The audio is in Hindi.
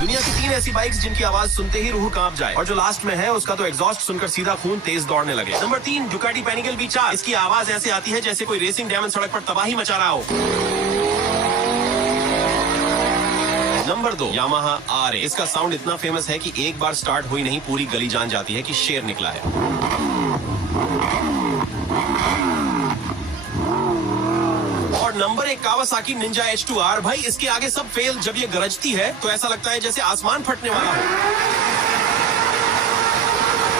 दुनिया की 3 ऐसी बाइक्स जिनकी आवाज सुनते ही रूह कांप जाए, और जो लास्ट में है उसका तो एग्जॉस्ट सुनकर सीधा खून तेज दौड़ने लगे। Number 3 Ducati Panigale V4। इसकी आवाज ऐसे आती है जैसे कोई रेसिंग डायमंड सड़क पर तबाही मचा रहा हो। Number 2 Yamaha RA। इसका साउंड इतना फेमस है कि एक बार स्टार्ट हुई नहीं पूरी गली जान जाती है कि शेर निकला है। और नंबर 1 कावासाकी निंजा H2R। भाई इसके आगे सब फेल। जब ये गरजती है तो ऐसा लगता है जैसे आसमान फटने वाला हो।